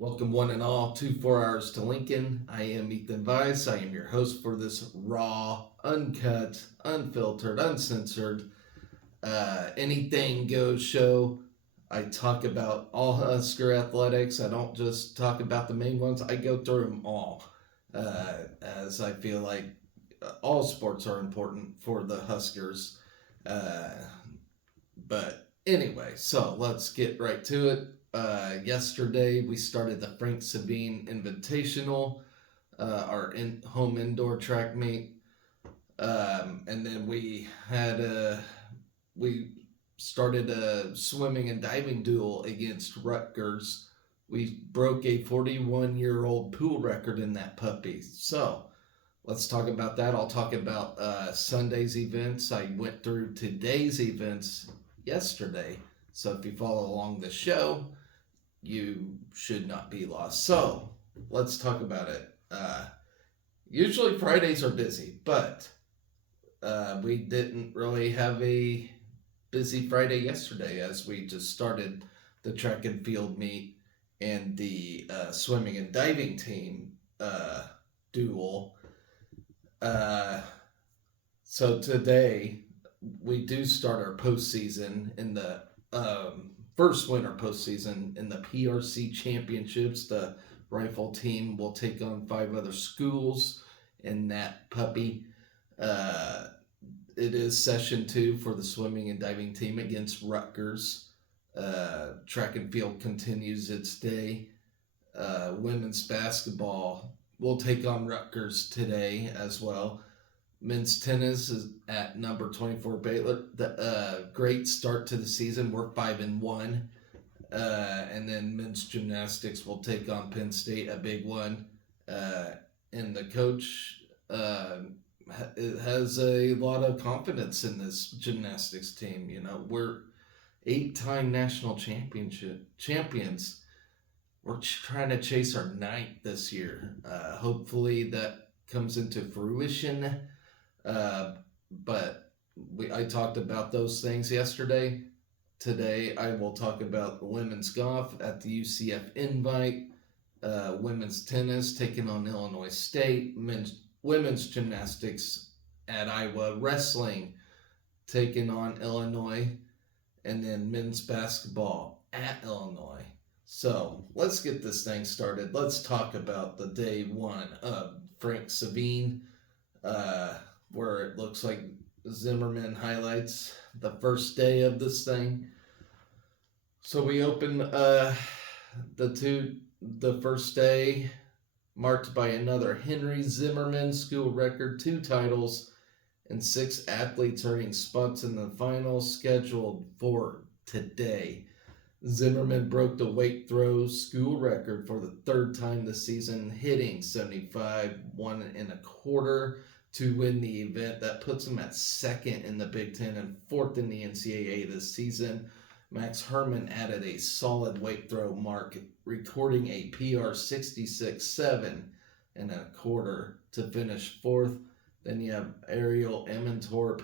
Welcome, one and all, to 4 Hours to Lincoln. I am Ethan Weiss. I am your host for this raw, uncut, unfiltered, uncensored, anything goes show. I talk about all Husker athletics. I don't just talk about the main ones, I go through them all, as I feel like all sports are important for the Huskers. Uh, but anyway, so let's get right to it. Yesterday we started the Frank Sevigne Invitational, our home indoor track meet, and then we started a swimming and diving duel against Rutgers. We broke a 41-year-old pool record in that puppy. So let's talk about that. I'll talk about Sunday's events. I went through today's events yesterday. So if you follow along the show, you should not be lost. So let's talk about it. Usually Fridays are busy, but we didn't really have a busy Friday yesterday as we just started the track and field meet and the swimming and diving team duel. So today we do start our postseason in the first winter postseason in the PRC championships. The rifle team will take on 5 other schools in that puppy. It is session 2 for the swimming and diving team against Rutgers. Track and field continues its day. Women's basketball will take on Rutgers today as well. Men's tennis is at number 24 Baylor. Great start to the season. We're 5-1. And then men's gymnastics will take on Penn State, a big one. And the coach has a lot of confidence in this gymnastics team. You know, we're 8-time national champions. We're trying to chase our 9th this year. Hopefully that comes into fruition. But I talked about those things yesterday. Today I will talk about women's golf at the UCF Invite, women's tennis taking on Illinois State, women's gymnastics at Iowa, wrestling taking on Illinois, and then men's basketball at Illinois. So let's get this thing started. Let's talk about the day 1 of Frank Sevigne, where it looks like Zimmerman highlights the first day of this thing. So we open the first day marked by another Henry Zimmerman school record, 2 titles, and 6 athletes earning spots in the finals scheduled for today. Zimmerman broke the weight throw school record for the 3rd time this season, hitting 75 1.25 to win the event. That puts him at 2nd in the Big Ten and 4th in the NCAA this season. Max Herman added a solid weight throw mark, recording a PR 66 7.25 to finish 4th. Then you have Ariel Emmentorp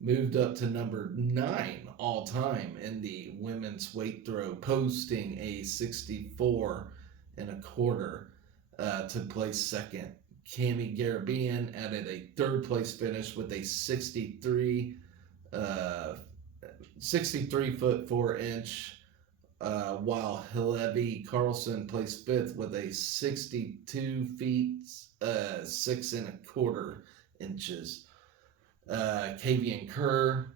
moved up to number 9 all time in the women's weight throw, posting a 64.25 to place 2nd. Cami Garabian added a 3rd place finish with a 63 foot 4 inch, while Hillevi Carlson placed 5th with a 62 feet 6.25 inches. Kavian Kerr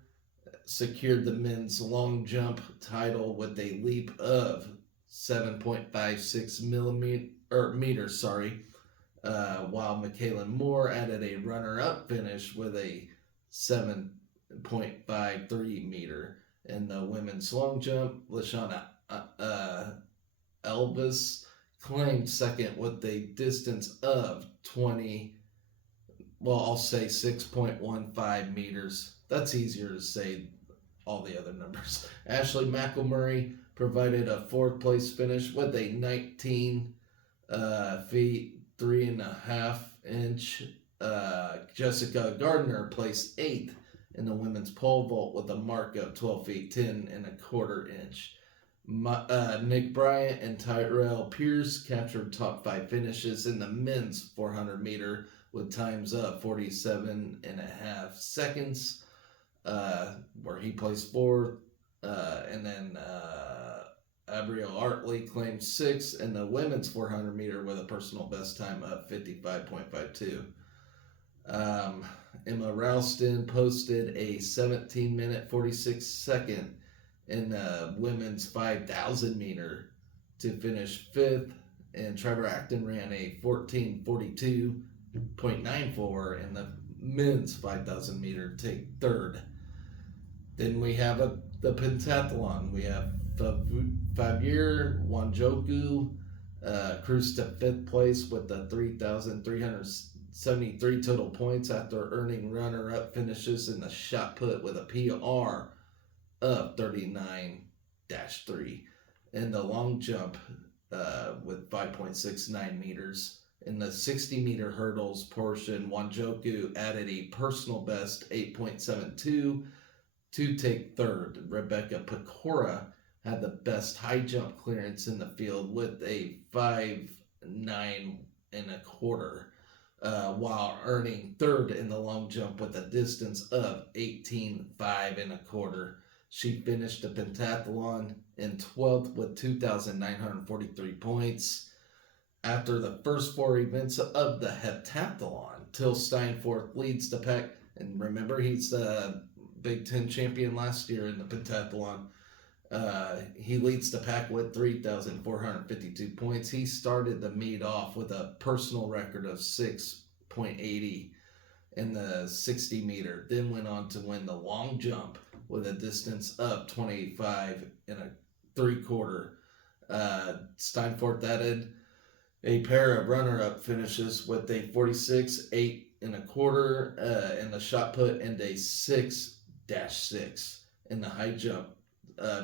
secured the men's long jump title with a leap of 7.56 meters. While Michaela Moore added a runner-up finish with a 7.53 meter. In the women's long jump, Lashana Elvis claimed 2nd with a distance of 6.15 meters. That's easier to say all the other numbers. Ashley McElmurray provided a 4th place finish with a 19 feet 3.5 inch. Jessica Gardner placed 8th in the women's pole vault with a mark of 12 feet 10.25 inch. Nick Bryant and Tyrell Pierce captured top 5 finishes in the men's 400 meter with times up 47.5 seconds, where he placed fourth. And then Abriel Artley claimed sixth in the women's 400 meter with a personal best time of 55.52. Emma Ralston posted a 17-minute 46-second in the women's 5,000 meter to finish fifth, and Trevor Acton ran a 14:42.94 in the men's 5,000 meter to take third. Then we have the pentathlon. We have Fabien Wanjoku cruised to fifth place with the 3,373 total points after earning runner-up finishes in the shot put with a PR of 39-3, and the long jump with 5.69 meters. In the 60-meter hurdles portion, Wanjoku added a personal best 8.72 to take third. Rebecca Pecora had the best high jump clearance in the field with a 5.925, while earning third in the long jump with a distance of 18.525. She finished the pentathlon in 12th with 2,943 points. After the first 4 events of the heptathlon, Till Steinforth leads the pack. And remember, he's the Big Ten champion last year in the pentathlon. He leads the pack with 3,452 points. He started the meet off with a personal record of 6.80 in the 60 meter, then went on to win the long jump with a distance of 25.75. Steinforth added a pair of runner-up finishes with a 46.825 in the shot put and a 6-6 in the high jump.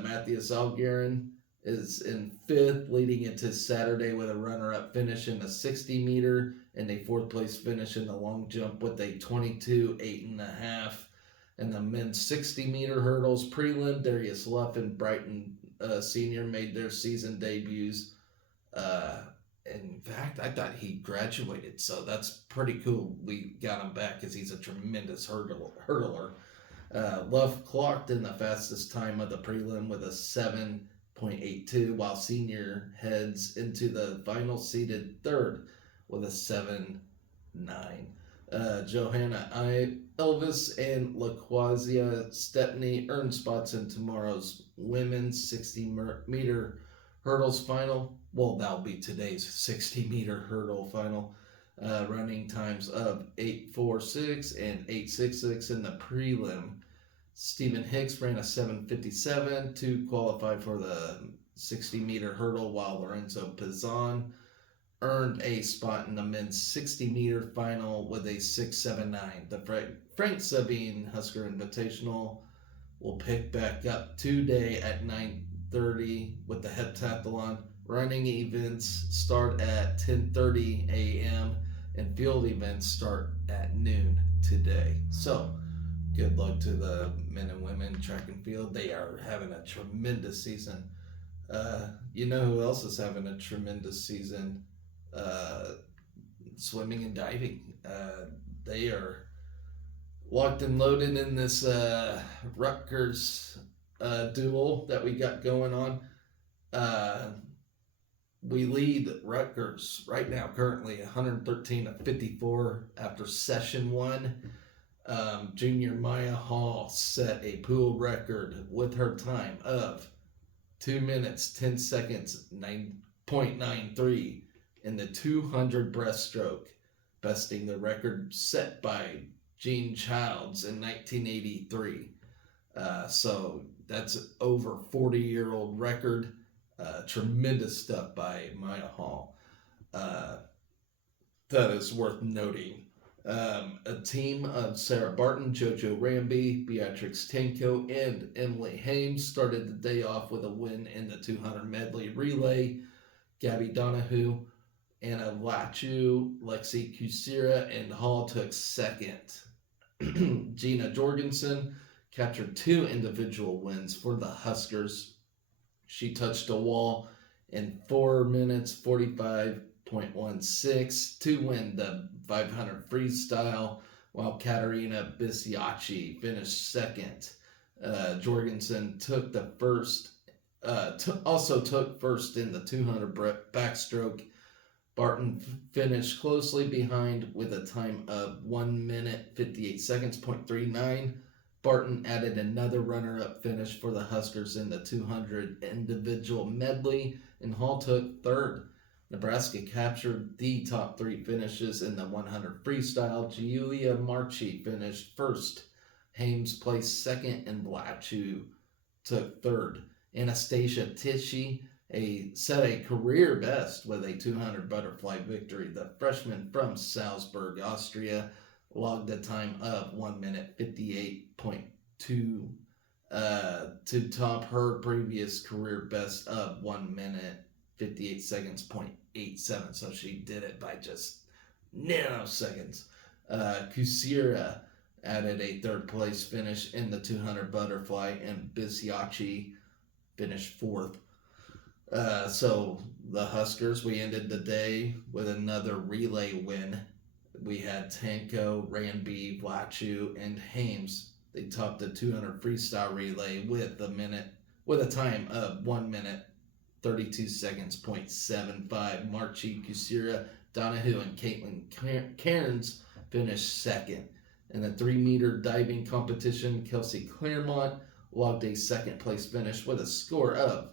Matthias Algarin is in fifth, leading into Saturday with a runner-up finish in the 60 meter and a fourth place finish in the long jump with a 22.825. In the men's 60 meter hurdles prelim, Darius Luff and Brighton Sr. made their season debuts. In fact, I thought he graduated, so that's pretty cool. We got him back because he's a tremendous hurdler. Luff clocked in the fastest time of the prelim with a 7.82, while Senior heads into the final seated third with a 7.9. Johanna Elvis and LaQuasia Stepney earned spots in tomorrow's women's 60 meter hurdles final. Well, that'll be today's 60 meter hurdle final. Running times of 8.46 and 8.66 in the prelim. Stephen Hicks ran a 7.57 to qualify for the 60 meter hurdle, while Lorenzo Pizzon earned a spot in the men's 60 meter final with a 6.79. The Frank Sevigne Husker Invitational will pick back up today at 9:30 with the heptathlon. Running events start at 10:30 a.m. and field events start at noon today. So, good luck to the men and women track and field. They are having a tremendous season. You know who else is having a tremendous season? Swimming and diving. They are locked and loaded in this Rutgers duel that we got going on. We lead Rutgers right now, currently 113-54 after session 1. Junior Maya Hall set a pool record with her time of 2 minutes 10 seconds 9.93 in the 200 breaststroke, besting the record set by Jean Childs in 1983. So that's over 40-year-old record. Tremendous stuff by Maya Hall. That is worth noting. A team of Sarah Barton, JoJo Ramby, Beatrix Tanko, and Emily Hames started the day off with a win in the 200 medley relay. Gabby Donahue, Anna Lachu, Lexi Kusira, and Hall took second. Gina Jorgensen captured 2 individual wins for the Huskers. She touched a wall in 4 minutes 45.16 to win the 500 freestyle, while Katarina Bisiacci finished second. Jorgensen took the first, also took first in the 200 backstroke. Barton finished closely behind with a time of 1 minute 58 seconds, .39. Barton added another runner-up finish for the Huskers in the 200 individual medley, and Hall took third. Nebraska captured the top 3 finishes in the 100 freestyle. Giulia Marchi finished first. Hames placed second, and Blachu took third. Anastasia Tichy set a career best with a 200 butterfly victory. The freshman from Salzburg, Austria, logged a time of 1 minute 58.2 to top her previous career best of 1 minute 58 seconds .87. So she did it by just nanoseconds. Kusira added a third place finish in the 200 butterfly, and Bisiacci finished fourth. So the Huskers, we ended the day with another relay win. We had Tanko, Ranby, Vlachu, and Hames. They topped the 200 freestyle relay with a time of 1 minute 32 seconds .75. Marchi, Kusira, Donahue, and Caitlin Cairns finished second. In the 3-meter diving competition, Kelsey Claremont logged a second place finish with a score of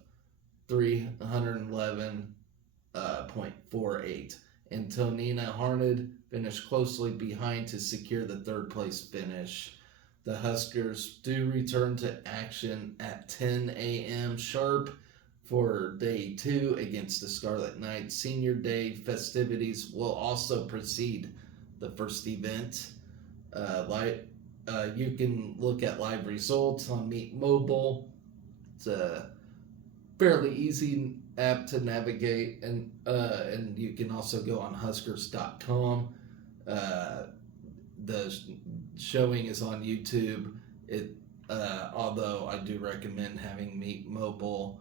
311.48. Antonina Harned finished closely behind to secure the third place finish. The Huskers do return to action at 10 a.m. sharp for day 2 against the Scarlet Knights. Senior Day festivities will also precede the first event. You can look at live results on Meet Mobile. It's a fairly easy app to navigate, and you can also go on Huskers.com. The showing is on YouTube. Although I do recommend having Meet Mobile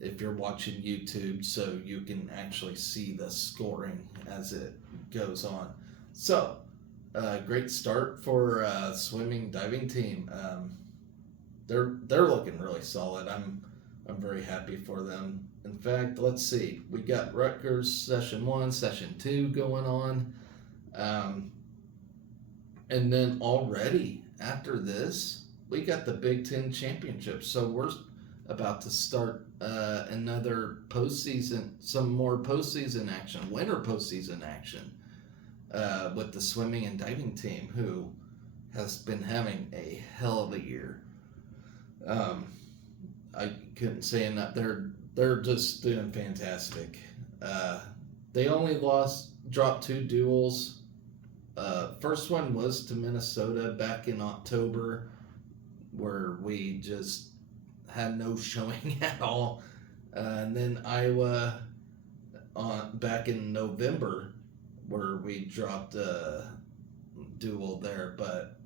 if you're watching YouTube, so you can actually see the scoring as it goes on. So, great start for swimming diving team. They're looking really solid. I'm very happy for them. In fact, let's see. We got Rutgers Session 1, Session 2 going on. And then already after this, we got the Big Ten Championship. So we're about to start another postseason, some more postseason action, winter postseason action with the swimming and diving team, who has been having a hell of a year. I couldn't say enough. They're just doing fantastic. They only dropped 2 duels. First one was to Minnesota back in October, where we just had no showing at all. And then Iowa back in November, where we dropped a duel there. But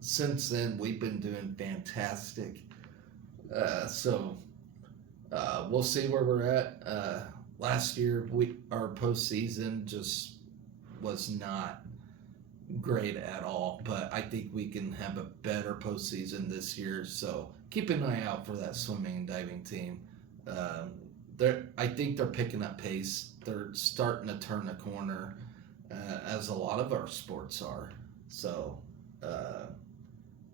since then, we've been doing fantastic. So we'll see where we're at. Last year, our postseason just was not great at all, but I think we can have a better postseason this year. So keep an eye out for that swimming and diving team. I think they're picking up pace. They're starting to turn the corner, as a lot of our sports are. So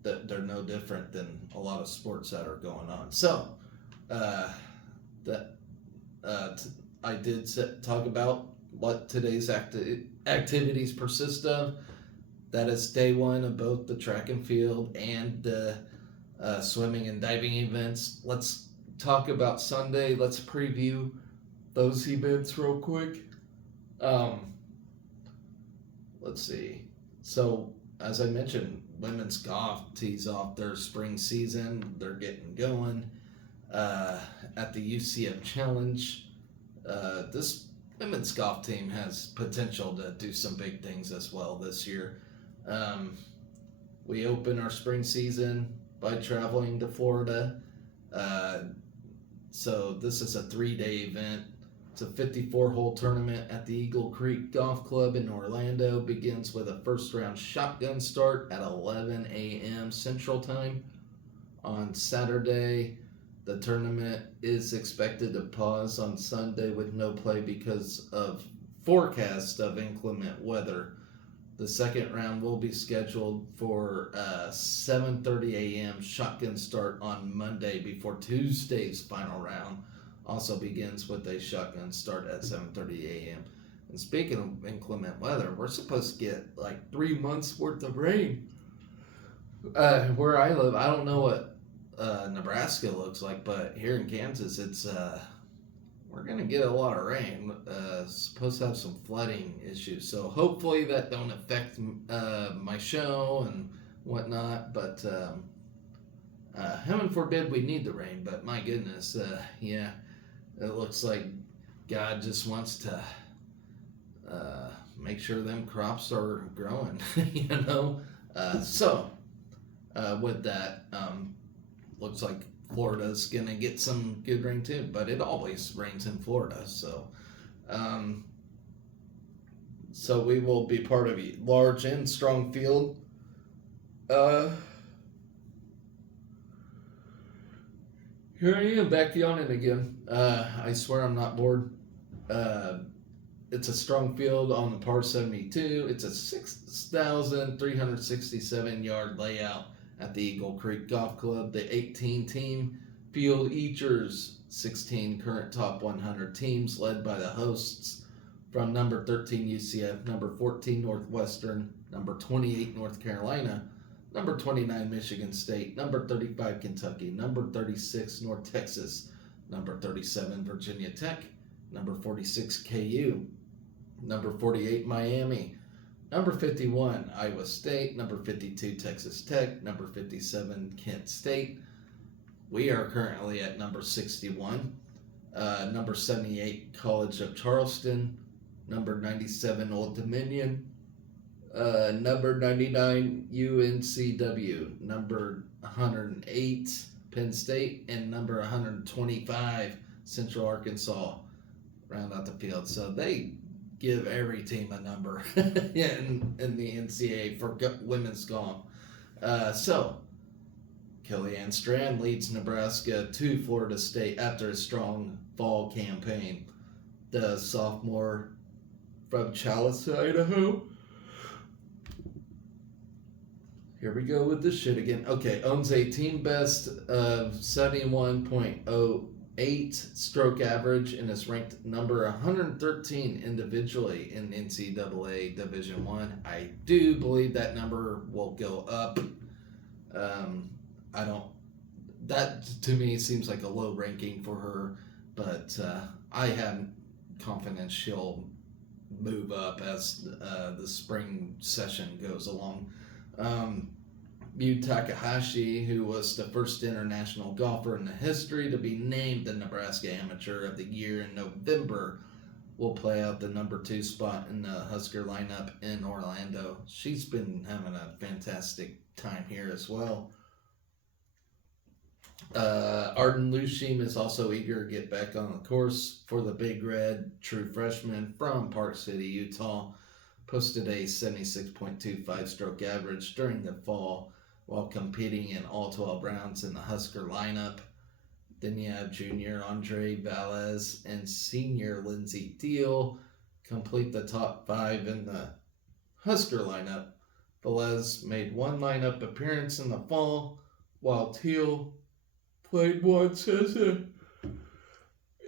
they're no different than a lot of sports that are going on. So I did talk about what today's activities persist of. That is day 1 of both the track and field and the swimming and diving events. Let's talk about Sunday. Let's preview those events real quick. Let's see. So, as I mentioned, women's golf tees off their spring season. They're getting going at the UCF Challenge. This women's golf team has potential to do some big things as well this year. We open our spring season by traveling to Florida. So this is a 3-day event. It's a 54-hole tournament at the Eagle Creek Golf Club in Orlando. Begins with a first-round shotgun start at 11 a.m. Central Time. On Saturday, the tournament is expected to pause on Sunday with no play because of forecast of inclement weather. The second round will be scheduled for 7:30 a.m. shotgun start on Monday before Tuesday's final round also begins with a shotgun start at 7:30 a.m. And speaking of inclement weather, we're supposed to get like 3 months worth of rain. Where I live, I don't know what Nebraska looks like, but here in Kansas, it's we're gonna get a lot of rain. Supposed to have some flooding issues, so hopefully that don't affect my show and whatnot. But heaven forbid we need the rain. But my goodness, yeah, it looks like God just wants to make sure them crops are growing, you know. So with that, looks like Florida's gonna get some good rain too, but it always rains in Florida, so so we will be part of a large and strong field. Here I am back yawning again. I swear I'm not bored. It's a strong field on the par 72. It's a 6,367 yard layout at the Eagle Creek Golf Club. The 18 team field features 16 current top 100 teams led by the hosts from number 13 UCF, number 14 Northwestern, number 28 North Carolina, number 29 Michigan State, number 35 Kentucky, number 36 North Texas, number 37 Virginia Tech, number 46 KU, number 48 Miami, number 51 Iowa State, number 52 Texas Tech, number 57 Kent State. We are currently at number 61, number 78 College of Charleston, number 97 Old Dominion, number 99 UNCW, number 108 Penn State, and number 125 Central Arkansas round out the field. So they give every team a number in the NCAA for women's golf. So Kellyanne Strand leads Nebraska to Florida State after a strong fall campaign. The sophomore from Chalice, Idaho. Here we go with this shit again. Okay, owns a team best of 71.08 stroke average and is ranked number 113 individually in NCAA Division I. I do believe that number will go up. That to me seems like a low ranking for her, but I have confidence she'll move up as the spring session goes along. Yu Takahashi, who was the first international golfer in the history to be named the Nebraska Amateur of the Year in November, will play out the number 2 spot in the Husker lineup in Orlando. She's been having a fantastic time here as well. Arden Lushim is also eager to get back on the course for the Big Red. True freshman from Park City, Utah, posted a 76.25 stroke average during the fall while competing in all 12 rounds in the Husker lineup. Then you have junior Andre Valles and senior Lindsey Teal complete the top 5 in the Husker lineup. Valles made one lineup appearance in the fall, while Teal played once as an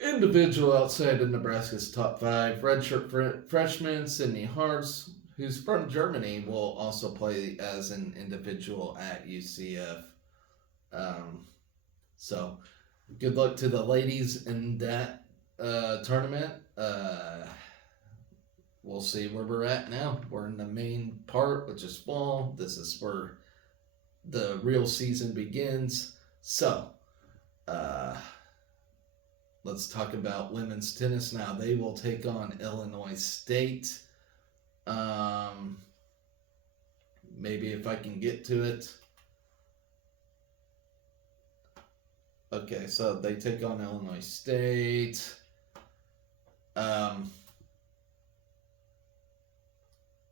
individual outside of Nebraska's top 5. Redshirt freshman Sydney Hartz, who's from Germany, will also play as an individual at UCF. So good luck to the ladies in that tournament. We'll see where we're at now. We're in the main part, which is fall. This is where the real season begins. So let's talk about women's tennis now. They will take on Illinois State. Maybe if I can get to it. Okay, so they take on Illinois State. All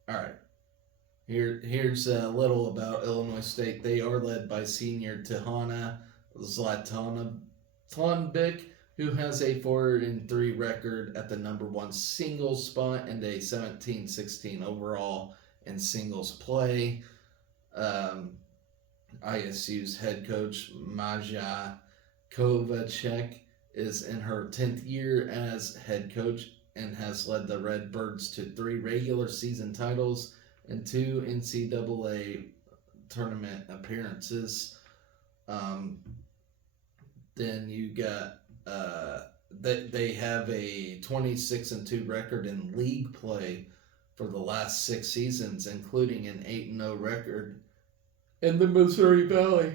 right. Here's a little about Illinois State. They are led by senior Tihana Zlatonovic, who has a 4-3 record at the number one singles spot and a 17-16 overall in singles play. ISU's head coach Maja Kovacek is in her 10th year as head coach and has led the Redbirds to 3 regular season titles and 2 NCAA tournament appearances. Then you got they have a 26-2 record in league play for the last 6 seasons, including an 8-0 record in the Missouri Valley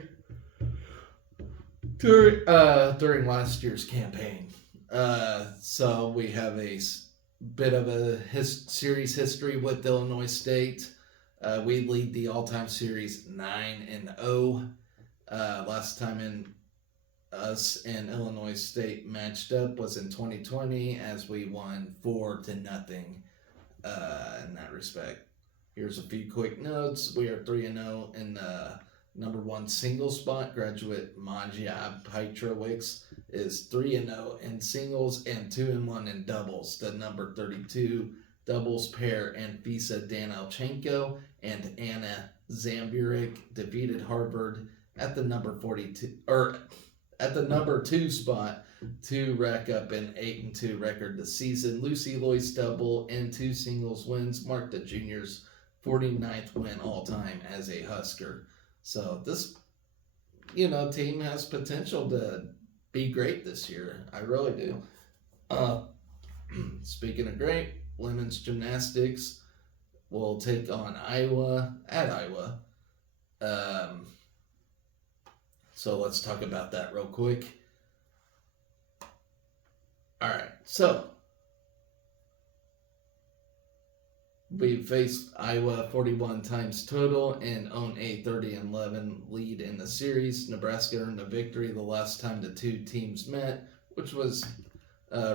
during last year's campaign. So we have a bit of a series history with Illinois State. We lead the all-time series 9-0. Last time us and Illinois State matched up was in 2020 as we won 4-0 in that respect. Here's a few quick notes. We are 3-0 in the number one single spot. Graduate Maja Petrovic is 3-0 in singles and 2-1 in doubles. The number 32 doubles pair Anfisa Danilchenko and Anna Zamburik defeated Harvard at the number 42 or at the number 2 spot to rack up an 8-2 record this season. Lucy Loy's double and 2 singles wins marked the juniors' 49th win all time as a Husker. So this, team has potential to be great this year. I really do. Speaking of great, women's gymnastics will take on Iowa at Iowa. So let's talk about that real quick. All right, so we faced Iowa 41 times total and own a 30-11 lead in the series. Nebraska earned a victory the last time the two teams met, which was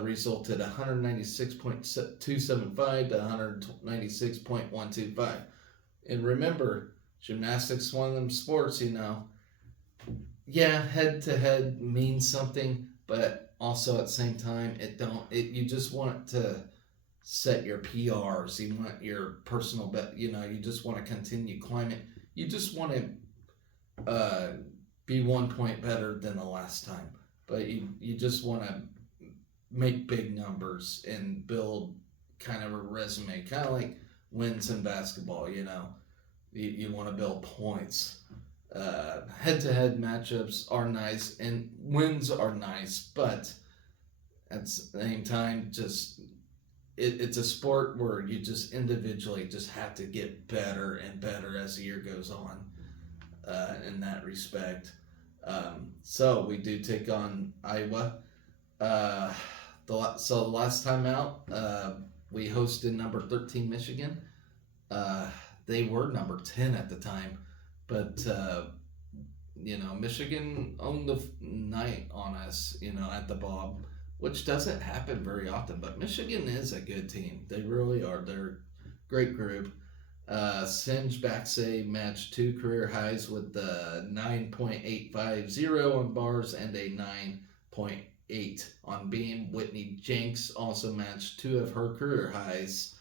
resulted 196.275 to 196.125. And remember, gymnastics is one of them sports, Yeah, head-to-head means something, but also at the same time, you just want to set your PRs. You want your personal bet. You just want to continue climbing. You just want to be 1 point better than the last time. But you just want to make big numbers and build kind of a resume, kind of like wins in basketball. You want to build points. Head-to-head matchups are nice and wins are nice, but at the same time, it's a sport where you just individually just have to get better and better as the year goes on in that respect. So we do take on Iowa. So the last time out, we hosted number 13 Michigan. They were number 10 at the time, but Michigan owned the night on us, at the Bob, which doesn't happen very often, but Michigan is a good team. They really are. They're a great group. Singe Baxay matched 2 career highs with the 9.850 on bars and a 9.8 on beam. Whitney Jenks also matched 2 of her career highs,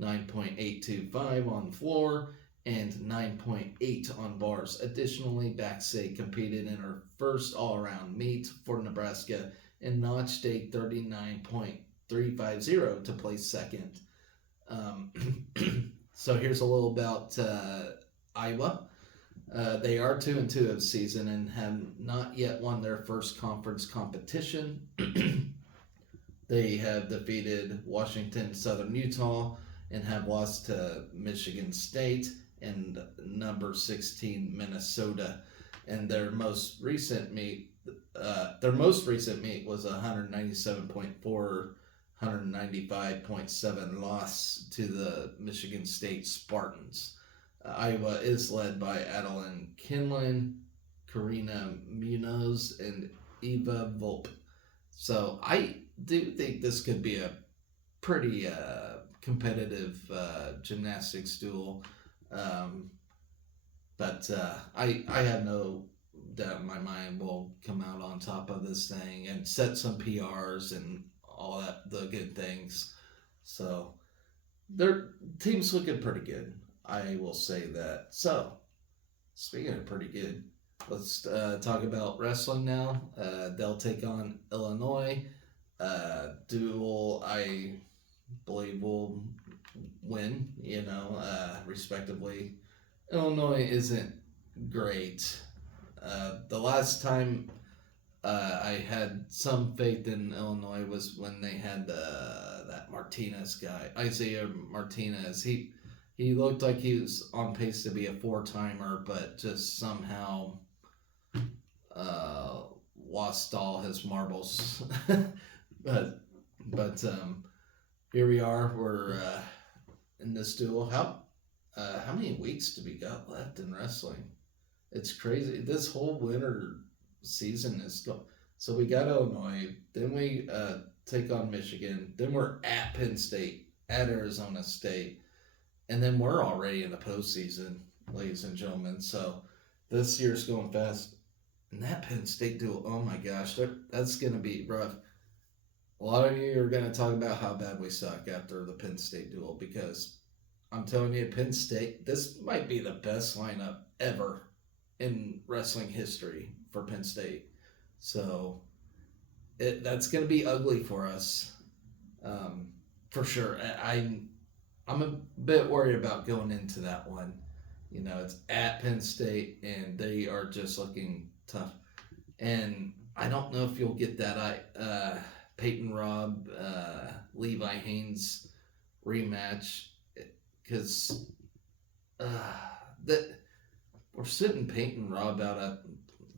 9.825 on floor and 9.8 on bars. Additionally, Baxay competed in her first all-around meet for Nebraska and notched a 39.350 to place second. So here's a little about Iowa. They are 2-2 of the season and have not yet won their first conference competition. They have defeated Washington, Southern Utah, and have lost to Michigan State and number 16 Minnesota. And their most recent meet was 197.4, 195.7 loss to the Michigan State Spartans. Iowa is led by Adeline Kinlan, Karina Munoz, and Eva Volpe. So I do think this could be a pretty competitive gymnastics duel. Um, but I have no doubt in my mind we'll come out on top of this thing and set some PRs and all that the good things. So their team's looking pretty good. I will say that. So speaking of pretty good, let's talk about wrestling now. They'll take on Illinois. Duel, I believe, will win, respectively. Illinois isn't great. The last time I had some faith in Illinois was when they had that Martinez guy, Isaiah Martinez. He looked like he was on pace to be a four-timer, but just somehow uh, lost all his marbles. but here we are. We're in this duel. How many weeks do we got left in wrestling? It's crazy. This whole winter season is go. So we got Illinois, then we take on Michigan, then we're at Penn State, at Arizona State, and then we're already in the postseason, ladies and gentlemen. So this year's going fast. And that Penn State duel, oh my gosh, that's going to be rough. A lot of you are going to talk about how bad we suck after the Penn State duel because I'm telling you, Penn State, this might be the best lineup ever in wrestling history for Penn State. So that's going to be ugly for us, for sure. I'm a bit worried about going into that one. It's at Penn State, and they are just looking tough. And I don't know if you'll get that Peyton Robb, Levi Haynes rematch because that we're sitting Peyton Robb out at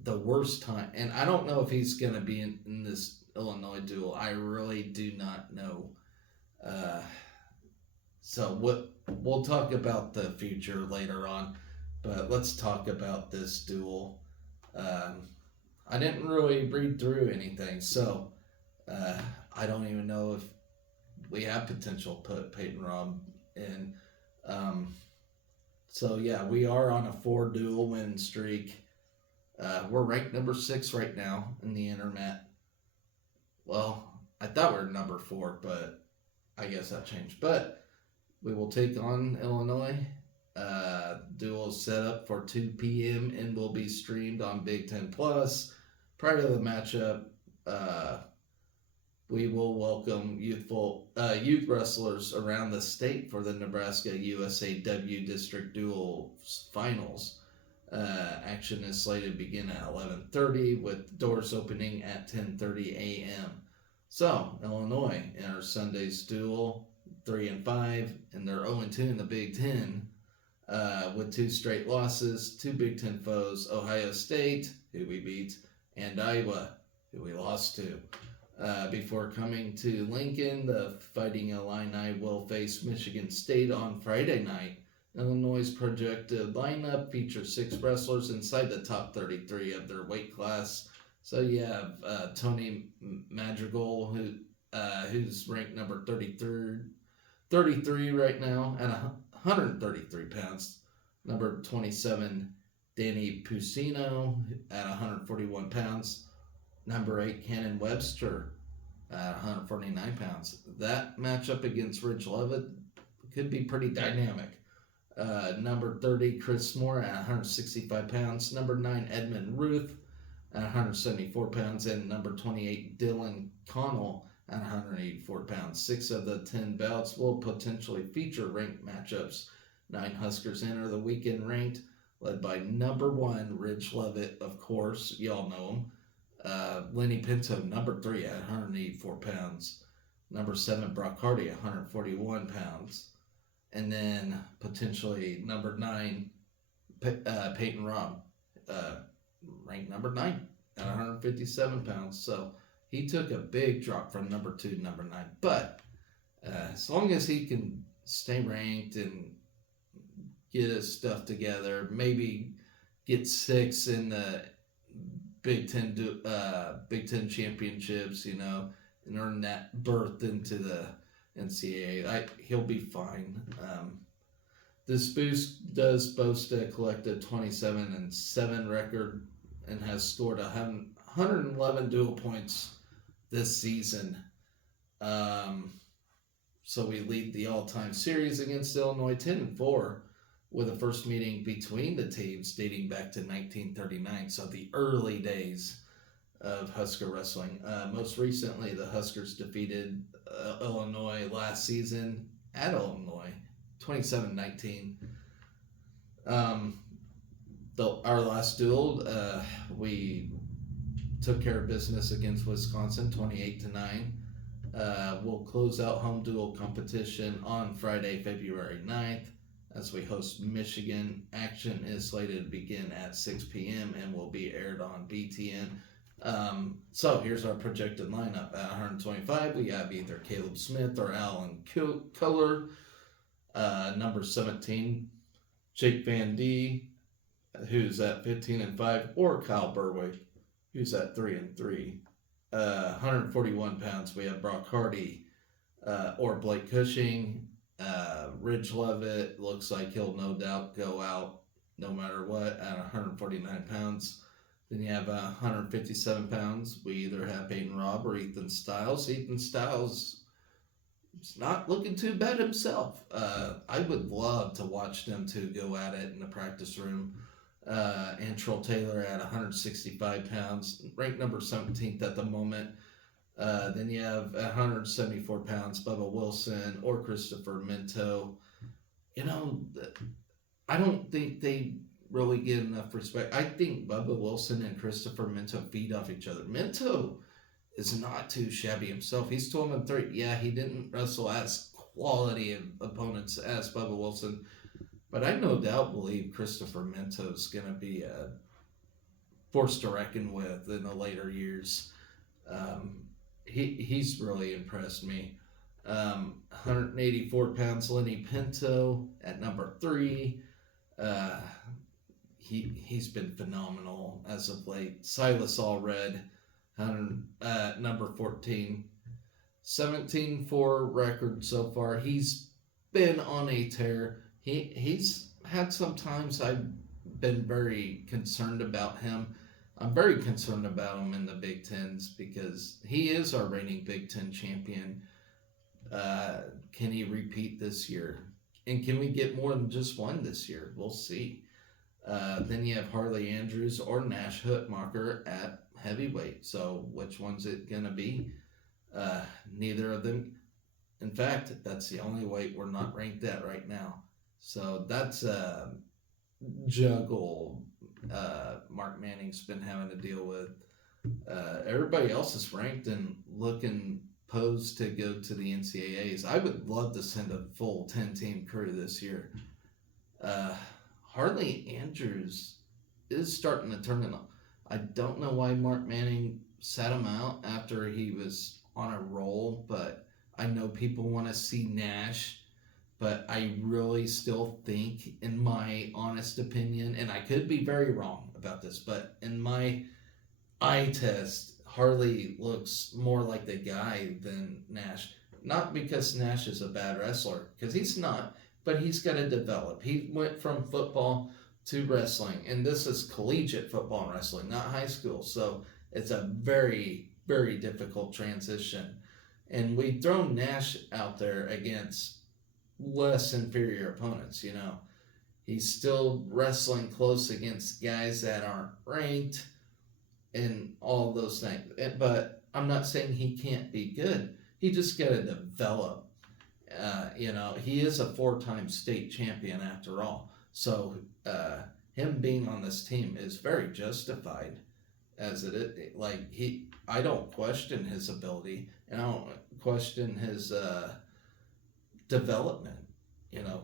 the worst time, and I don't know if he's going to be in this Illinois duel. I really do not know. So we'll talk about the future later on, but let's talk about this duel. I didn't really read through anything, so I don't even know if we have potential to put Peyton Robb in. So yeah, we are on a 4 duel win streak. We're ranked number 6 right now in the internet. Well, I thought we were number 4, but I guess that changed. But we will take on Illinois. Duel is set up for 2 p.m. and will be streamed on Big Ten Plus. Prior to the matchup, we will welcome youth wrestlers around the state for the Nebraska USAW District Duel Finals. Action is slated to begin at 11:30 with doors opening at 10:30 a.m. So, Illinois enters Sunday's duel 3-5, and they're 0-2 in the Big Ten with 2 straight losses, 2 Big Ten foes, Ohio State, who we beat, and Iowa, who we lost to. Before coming to Lincoln, the Fighting Illini will face Michigan State on Friday night. Illinois' projected lineup features 6 wrestlers inside the top 33 of their weight class. So you have Tony Madrigal, who's ranked number 33 right now at 133 pounds. Number 27, Danny Pusino at 141 pounds. Number 8, Cannon Webster at 149 pounds. That matchup against Ridge Levitt could be pretty dynamic. Number 30, Chris Moore at 165 pounds. Number 9, Edmund Ruth at 174 pounds. And number 28, Dylan Connell at 184 pounds. 6 of the 10 bouts will potentially feature ranked matchups. 9 Huskers enter the weekend ranked, led by number 1, Ridge Levitt, of course. Y'all know him. Lenny Pinto, number 3 at 184 pounds. Number 7, Brock Hardy, 141 pounds. And then potentially number 9, Peyton Robb, ranked number 9 at 157 pounds. So he took a big drop from number 2 to number 9. But as long as he can stay ranked and get his stuff together, maybe get 6 in the Big Ten championships, and earn that berth into the NCAA. He'll be fine. This boost does boast a collective 27-7 record and has scored 111 dual points this season. So we lead the all-time series against Illinois 10-4 with the first meeting between the teams dating back to 1939. So the early days of Husker wrestling. Most recently, the Huskers defeated Illinois last season at Illinois, 27-19. Our last duel, we took care of business against Wisconsin, 28-9. We'll close out home duel competition on Friday, February 9th, as we host Michigan. Action is slated to begin at 6 p.m. and will be aired on BTN. So here's our projected lineup. At 125, we have either Caleb Smith or Alan Culler. Number 17, Jake Van D, who's at 15-5, or Kyle Berwick, who's at 3-3. 141 pounds, we have Brock Hardy or Blake Cushing. Ridge Levitt looks like he'll no doubt go out no matter what at 149 pounds. Then you have 157 pounds. We either have Peyton Robb or Ethan Styles. Ethan Styles is not looking too bad himself. I would love to watch them two go at it in the practice room. Antrell Taylor at 165 pounds, ranked number 17th at the moment. Then you have 174 pounds, Bubba Wilson or Christopher Minto. I don't think they really get enough respect. I think Bubba Wilson and Christopher Minto feed off each other. Minto is not too shabby himself. He's 12-3. Yeah, he didn't wrestle as quality of opponents as Bubba Wilson, but I no doubt believe Christopher Minto's going to be a force to reckon with in the later years. He's really impressed me. 184 pounds, Lenny Pinto at number 3. He's been phenomenal as of late. Silas Allred, number 14. 17-4 record so far. He's been on a tear. He's had some times I've been very concerned about him. I'm very concerned about him in the Big Tens because he is our reigning Big Ten champion. Can he repeat this year? And can we get more than just one this year? We'll see. Then you have Harley Andrews or Nash Hutmacher at heavyweight. So which one's it going to be? Neither of them. In fact, that's the only weight we're not ranked at right now. So that's a juggle Mark Manning's been having to deal with. Everybody else is ranked and looking posed to go to the NCAAs. I would love to send a full 10-team crew this year. Harley Andrews is starting to turn it on. I don't know why Mark Manning sat him out after he was on a roll, but I know people want to see Nash. But I really still think, in my honest opinion, and I could be very wrong about this, but in my eye test, Harley looks more like the guy than Nash. Not because Nash is a bad wrestler, because he's not, but he's got to develop. He went from football to wrestling, and this is collegiate football and wrestling, not high school. So it's a very, very difficult transition. And we throw Nash out there against less inferior opponents. He's still wrestling close against guys that aren't ranked and all those things, but I'm not saying he can't be good. He just got to develop. He is a 4-time state champion after all, so him being on this team is very justified as it is. I don't question his ability, and I don't question his development.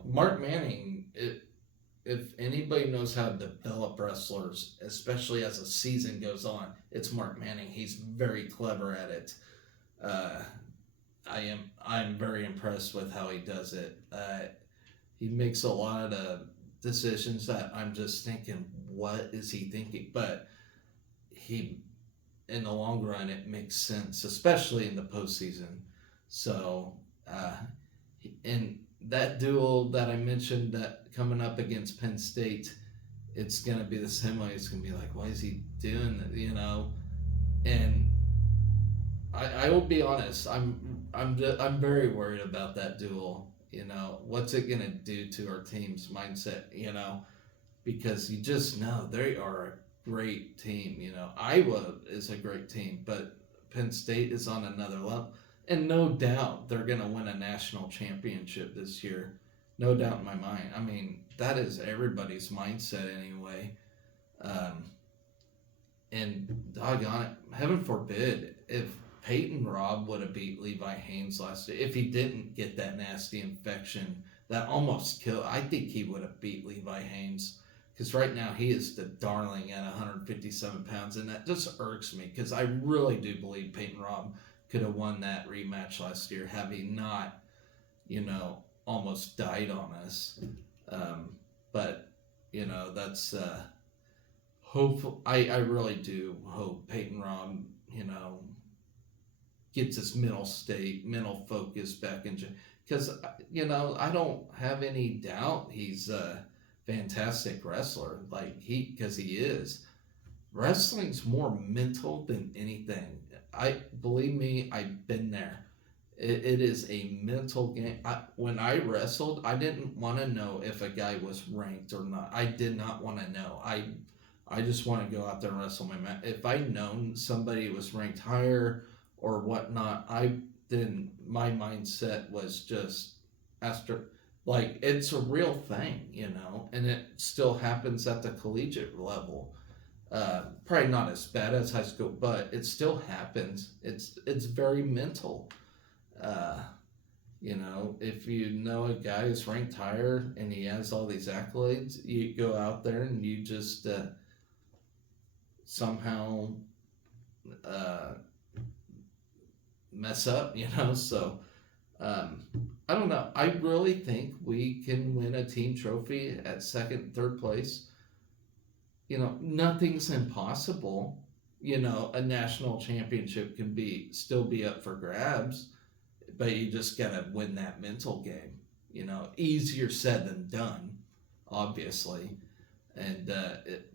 Mark Manning, if anybody knows how to develop wrestlers, especially as the season goes on, it's Mark Manning. He's very clever at it. I'm very impressed with how he does it. He makes a lot of decisions that I'm just thinking, what is he thinking? But he, in the long run, it makes sense, especially in the postseason. So, and that duel that I mentioned that coming up against Penn State, it's gonna be the same way. It's gonna be like, why is he doing that? And I will be honest. I'm very worried about that duel. What's it gonna do to our team's mindset? Because you just know they are a great team. Iowa is a great team, but Penn State is on another level. And no doubt they're going to win a national championship this year. No doubt in my mind. I mean, that is everybody's mindset anyway. And doggone it, heaven forbid, if Peyton Robb would have beat Levi Haynes last year, if he didn't get that nasty infection that almost killed, I think he would have beat Levi Haynes. Because right now he is the darling at 157 pounds, and that just irks me because I really do believe Peyton Robb could have won that rematch last year had he not, almost died on us. But, that's hopeful. I really do hope Peyton Robb, gets his mental focus back in. Because, I don't have any doubt he's fantastic wrestler, because he is. Wrestling's more mental than anything. Believe me, I've been there. It is a mental game. When I wrestled, I didn't want to know if a guy was ranked or not. I did not want to know. I just want to go out there and wrestle my match. If I'd known somebody was ranked higher or whatnot, then my mindset was just it's a real thing, and it still happens at the collegiate level. Probably not as bad as high school, but it still happens. It's very mental. If you know a guy is ranked higher and he has all these accolades, you go out there and you just somehow mess up, So I don't know. I really think we can win a team trophy at second, third place. Nothing's impossible. A national championship can still be up for grabs, but you just gotta win that mental game. Easier said than done, obviously. And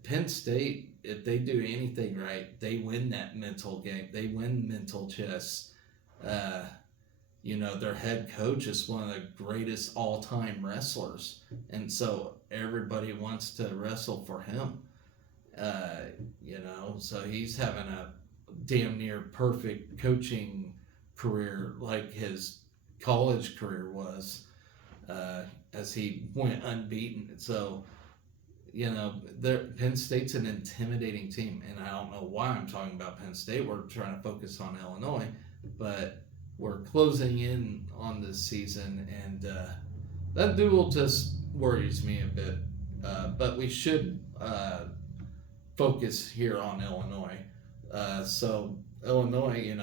Penn State, if they do anything right, they win that mental game. They win mental chess. Their head coach is one of the greatest all-time wrestlers, and so everybody wants to wrestle for him. So he's having a damn near perfect coaching career like his college career was, as he went unbeaten. So, Penn State's an intimidating team, and I don't know why I'm talking about Penn State. We're trying to focus on Illinois, but we're closing in on this season, and that duel just worries me a bit. But we should focus here on Illinois. So Illinois,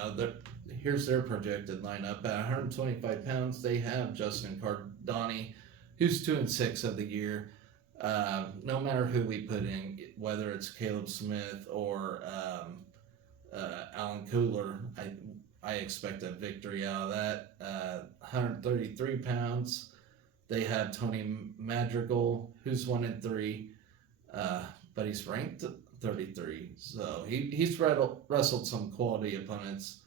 here's their projected lineup. At 125 pounds, they have Justin Cardani, who's 2-6 of the year. No matter who we put in, whether it's Caleb Smith or Alan Cooler, I expect a victory out of that. 133 pounds, they have Tony Madrigal, who's 1-3, but he's ranked 33, so he's wrestled some quality opponents.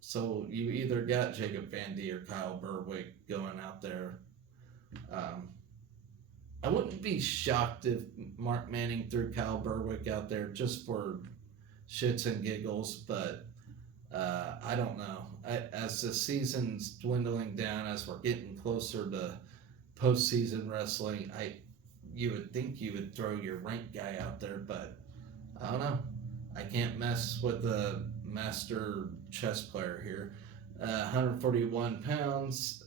So you either got Jacob Vandy or Kyle Berwick going out there. I wouldn't be shocked if Mark Manning threw Kyle Berwick out there just for shits and giggles, but I don't know. As the season's dwindling down, as we're getting closer to postseason wrestling, you would think you would throw your ranked guy out there, but I don't know. I can't mess with the master chess player here. 141 pounds.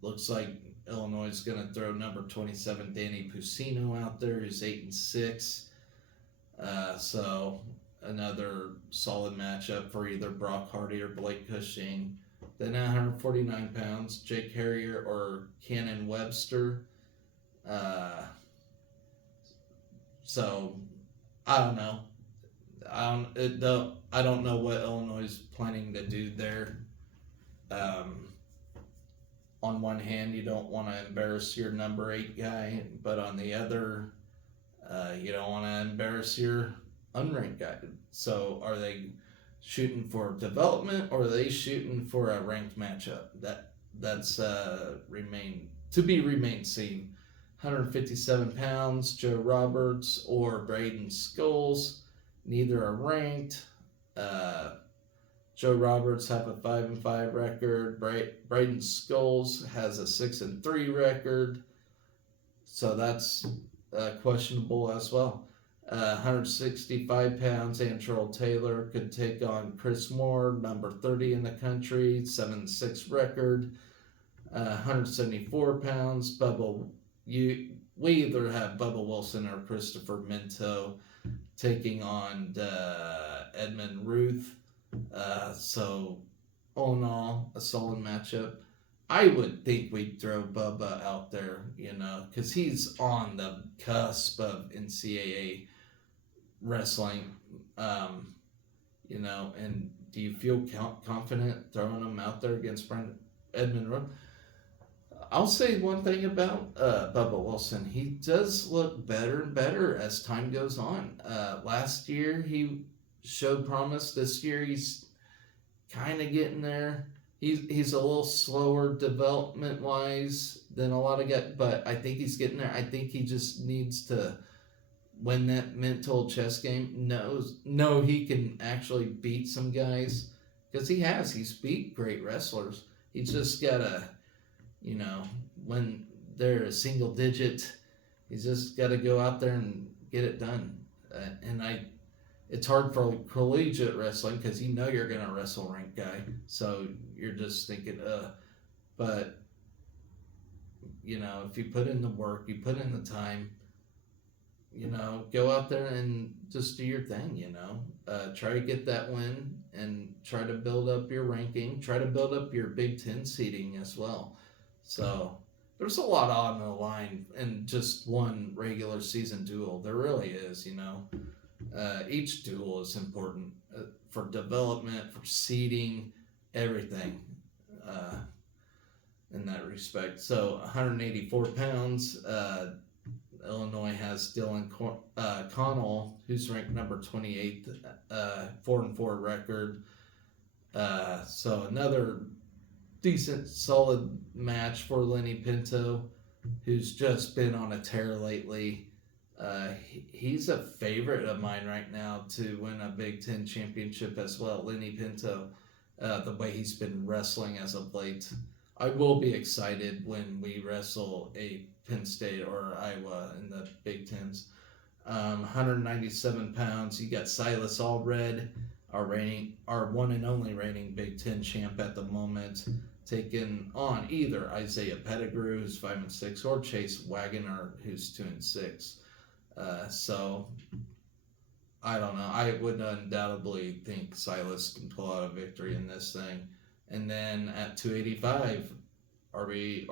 Looks like Illinois is going to throw number 27 Danny Pusino out there, who's 8-6. So another solid matchup for either Brock Hardy or Blake Cushing. Then at 149 pounds, Jake Harrier or Cannon Webster. So I don't know. I don't know what Illinois is planning to do there. Um, on one hand, you don't want to embarrass your number 8 guy, but on the other, you don't want to embarrass your unranked guy. So are they shooting for development, or are they shooting for a ranked matchup? That's remain seen. 157 pounds, Joe Roberts or Braden Scholes. Neither are ranked. Uh, Joe Roberts have a 5-5 record. Braden Scholes has a 6-3 record. So that's questionable as well. 165 pounds, Antrell Taylor could take on Chris Moore, number 30 in the country, 7-6 record. 174 pounds, we either have Bubba Wilson or Christopher Minto taking on Edmund Ruth. So, all in all, a solid matchup. I would think we'd throw Bubba out there, because he's on the cusp of NCAA wrestling, and do you feel confident throwing him out there against Edmund Ruth? I'll say one thing about Bubba Wilson. He does look better and better as time goes on. Last year, he showed promise. This year, he's kind of getting there. He's a little slower development-wise than a lot of guys, but I think he's getting there. I think he just needs to win that mental chess game. Know he can actually beat some guys, because he has. He's beat great wrestlers. He's just got to... when they're a single digit, he's just got to go out there and get it done. It's hard for collegiate wrestling, because you're going to wrestle a ranked guy. So you're just thinking, but, if you put in the work, you put in the time, go out there and just do your thing, try to get that win and try to build up your ranking, try to build up your Big Ten seeding as well. So there's a lot on the line in just one regular season duel. There really is, each duel is important for development, for seeding, everything in that respect. So 184 pounds, Illinois has Dylan Connell, who's ranked number 28th, 4-4 record. So another decent, solid match for Lenny Pinto, who's just been on a tear lately. He's a favorite of mine right now to win a Big Ten championship as well. Lenny Pinto, the way he's been wrestling as of late. I will be excited when we wrestle a Penn State or Iowa in the Big Tens. 197 pounds. You got Silas Allred, our one and only reigning Big Ten champ at the moment, taking on either Isaiah Pettigrew, who's 5-6, or Chase Wagoner, who's 2-6. So I don't know. I would undoubtedly think Silas can pull out a victory in this thing. And then at 285, are we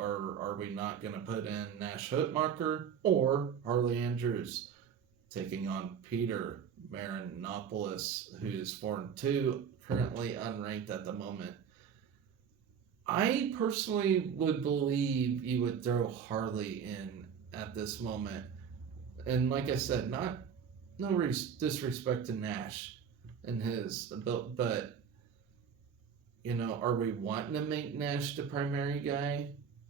not going to put in Nash Hootmarker or Harley Andrews taking on Peter Marinopoulos, who's 4-2, currently unranked at the moment? I personally would believe you would throw Harley in at this moment. And like I said, no disrespect to Nash and his ability, but are we wanting to make Nash the primary guy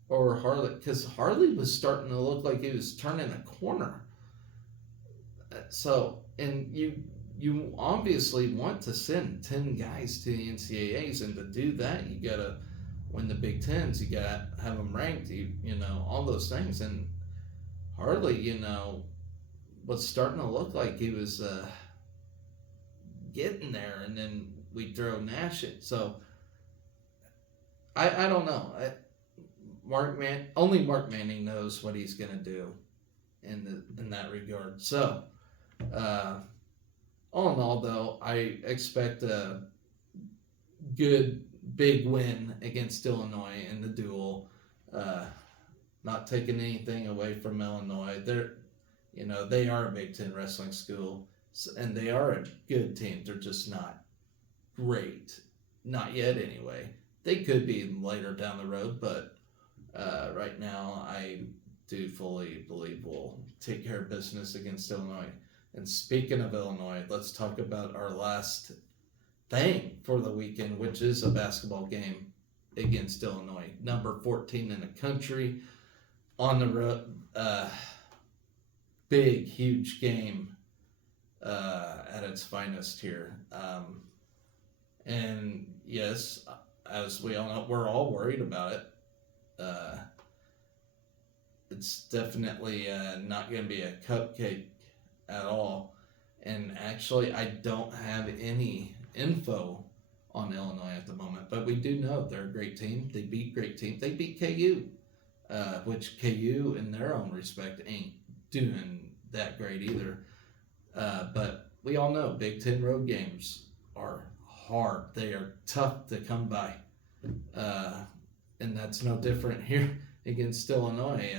or Harley? Because Harley was starting to look like he was turning a corner. So, and you obviously want to send 10 guys to the NCAAs, and to do that, you gotta win the Big Tens. You gotta have them ranked. All those things. And Harley, was starting to look like he was getting there, and then we throw Nash in. So I don't know. Only Mark Manning knows what he's gonna do in that regard. So all in all, though, I expect a good big win against Illinois in the duel. Not taking anything away from Illinois. They are a Big Ten wrestling school. And they are a good team. They're just not great. Not yet, anyway. They could be later down the road, but right now, I do fully believe we'll take care of business against Illinois. And speaking of Illinois, let's talk about our last thing for the weekend, which is a basketball game against Illinois, number 14 in the country, on the road. Big, huge game at its finest here. And yes, as we all know, we're all worried about it. It's definitely not going to be a cupcake at all. And actually, I don't have any info on Illinois at the moment, but we do know they're a great team. They beat great teams. They beat KU, which KU, in their own respect, ain't doing that great either. But we all know Big Ten road games are hard. They are tough to come by. And that's no different here against Illinois.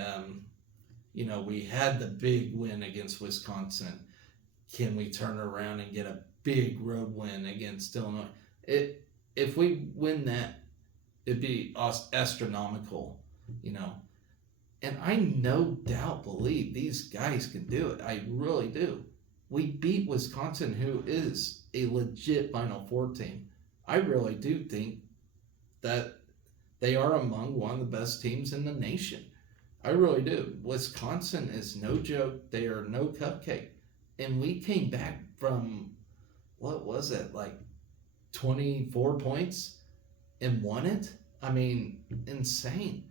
We had the big win against Wisconsin. Can we turn around and get a big road win against Illinois? If we win that, it'd be astronomical, And I no doubt believe these guys can do it. I really do. We beat Wisconsin, who is a legit Final Four team. I really do think that they are among one of the best teams in the nation. I really do. Wisconsin is no joke. They are no cupcake. And we came back from, what was it, like 24 points and won it? I mean, insane.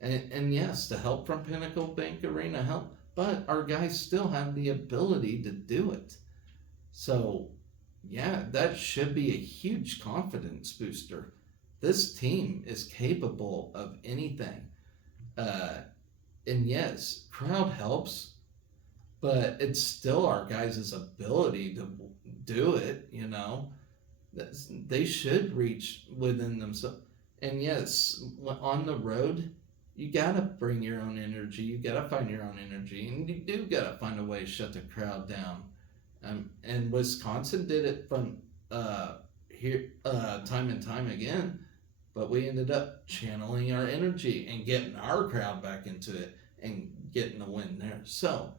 And yes, the help from Pinnacle Bank Arena helped, but our guys still have the ability to do it. So, yeah, that should be a huge confidence booster. This team is capable of anything. And yes, crowd helps, but it's still our guys' ability to do it, They should reach within themselves. And yes, on the road, you got to bring your own energy. You got to find your own energy. And you do got to find a way to shut the crowd down. And Wisconsin did it from here time and time again. But we ended up channeling our energy and getting our crowd back into it and getting a win there. So,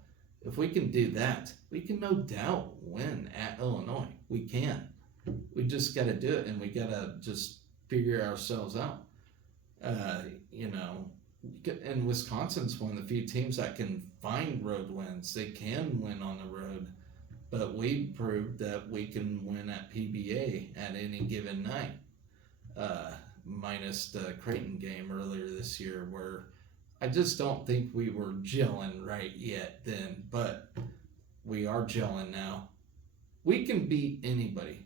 if we can do that, we can no doubt win at Illinois. We can. We just got to do it, and we got to just figure ourselves out. And Wisconsin's one of the few teams that can find road wins. They can win on the road. But we proved that we can win at PBA at any given night. Minus the Creighton game earlier this year, where I just don't think we were gelling right yet then, but we are gelling now. We can beat anybody.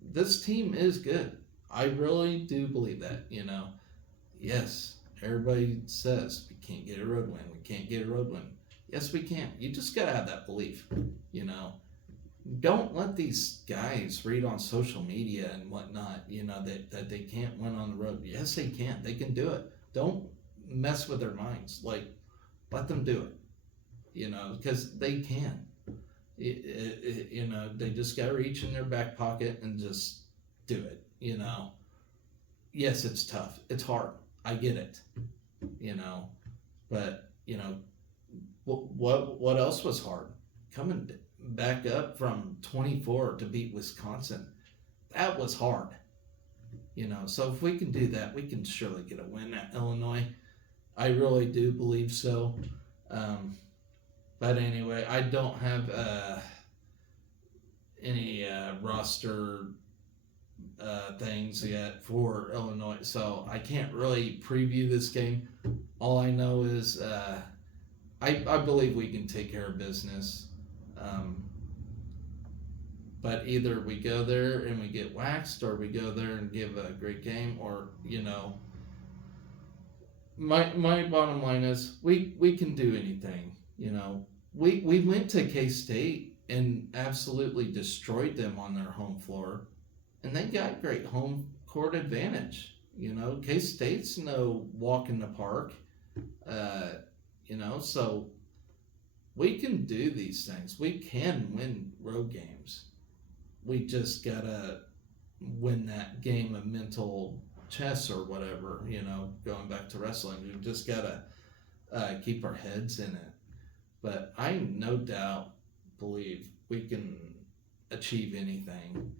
This team is good. I really do believe that, Yes, everybody says we can't get a road win. We can't get a road win. Yes, we can. You just got to have that belief, Don't let these guys read on social media and whatnot, that they can't win on the road. Yes, they can. They can do it. Don't mess with their minds. Let them do it, because they can. They just got to reach in their back pocket and just do it, Yes, it's tough. It's hard. I get it, But, what else was hard? Coming back up from 24 to beat Wisconsin. That was hard. So if we can do that, we can surely get a win at Illinois. I really do believe so. But anyway, I don't have any roster things yet for Illinois, so I can't really preview this game. All I know is I believe we can take care of business. But either we go there and we get waxed, or we go there and give a great game, or my bottom line is we can do anything. We went to K-State and absolutely destroyed them on their home floor, and they got great home court advantage. K-State's no walk in the park. So we can do these things. We can win road games. We just gotta win that game of mental chess or whatever, going back to wrestling. We just gotta keep our heads in it. But I no doubt believe we can achieve anything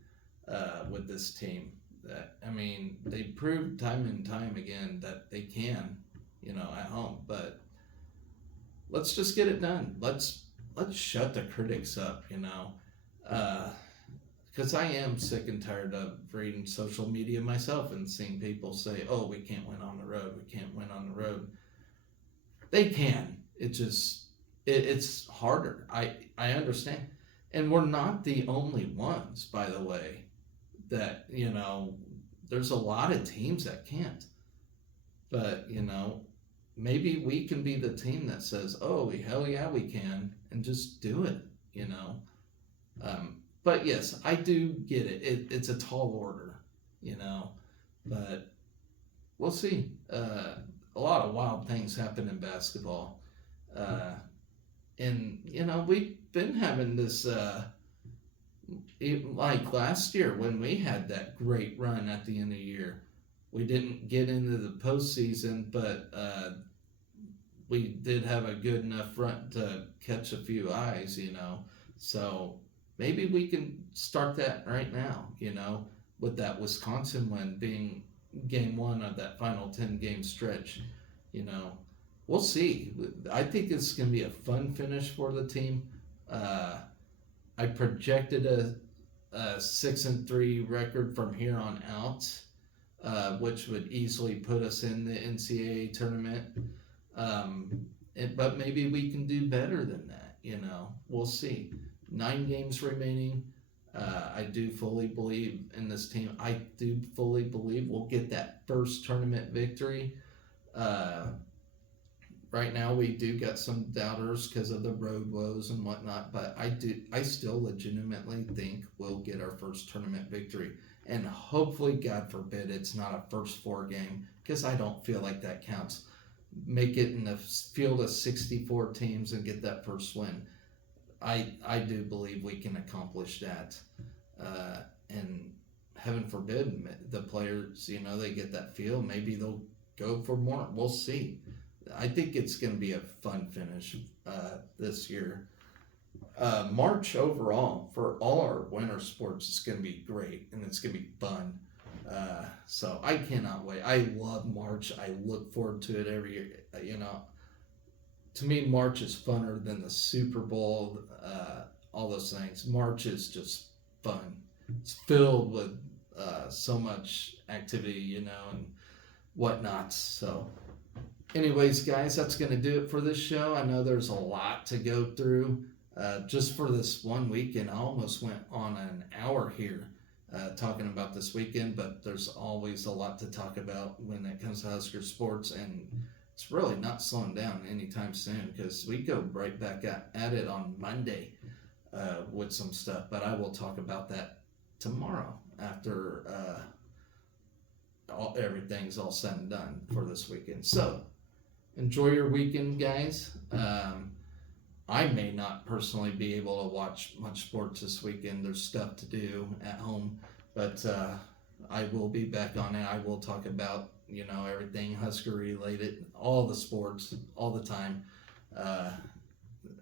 with this team. They proved time and time again that they can, at home. But let's just get it done. Let's shut the critics up, because I am sick and tired of reading social media myself and seeing people say, "Oh, we can't win on the road. We can't win on the road." They can. It's harder. I understand, and we're not the only ones, by the way. That there's a lot of teams that can't. But maybe we can be the team that says, "Oh, hell yeah, we can," and just do it. But yes, I do get it. It's a tall order, but we'll see. A lot of wild things happen in basketball. And, we've been having this, like last year when we had that great run at the end of the year. We didn't get into the postseason, but we did have a good enough run to catch a few eyes, So maybe we can start that right now, with that Wisconsin win being game one of that final 10-game stretch. We'll see. I think it's going to be a fun finish for the team. I projected a 6-3 record from here on out, which would easily put us in the NCAA tournament. But maybe we can do better than that. We'll see. 9 games remaining. I do fully believe in this team. I do fully believe we'll get that first tournament victory. Right now we do get some doubters because of the road woes and whatnot, but I still legitimately think we'll get our first tournament victory. And hopefully, God forbid, it's not a first 4 game, because I don't feel like that counts. Make it in a field of 64 teams and get that first win. I do believe we can accomplish that. And heaven forbid the players, they get that feel. Maybe they'll go for more. We'll see. I think it's going to be a fun finish this year. March overall for all our winter sports is going to be great, and it's going to be fun. So I cannot wait. I love March. I look forward to it every year. To me, March is funner than the Super Bowl, all those things. March is just fun. It's filled with so much activity, and whatnot. So anyways, guys, that's going to do it for this show. I know there's a lot to go through. Just for this one weekend, I almost went on an hour here talking about this weekend, but there's always a lot to talk about when it comes to Husker sports, and it's really not slowing down anytime soon, because we go right back at it on Monday with some stuff, but I will talk about that tomorrow after everything's all said and done for this weekend. So enjoy your weekend, guys. I may not personally be able to watch much sports this weekend. There's stuff to do at home, but I will be back on it. I will talk about, everything Husker related, all the sports, all the time,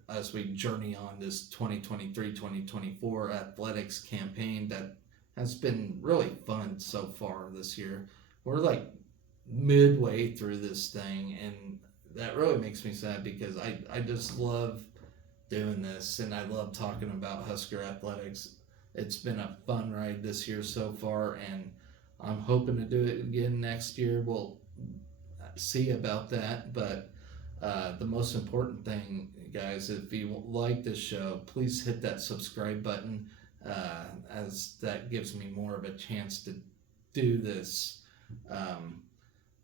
as we journey on this 2023-2024 athletics campaign that has been really fun so far this year. We're like midway through this thing, and that really makes me sad, because I just love doing this, and I love talking about Husker athletics. It's been a fun ride this year so far, and I'm hoping to do it again next year. We'll see about that, but the most important thing, guys, if you like this show, please hit that subscribe button, as that gives me more of a chance to do this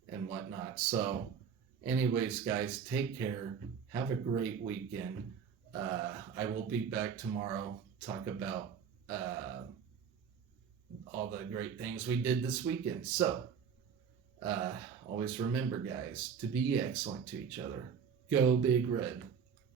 and whatnot. So anyways, guys, take care. Have a great weekend. I will be back tomorrow, talk about all the great things we did this weekend. So always remember, guys, to be excellent to each other. Go Big Red.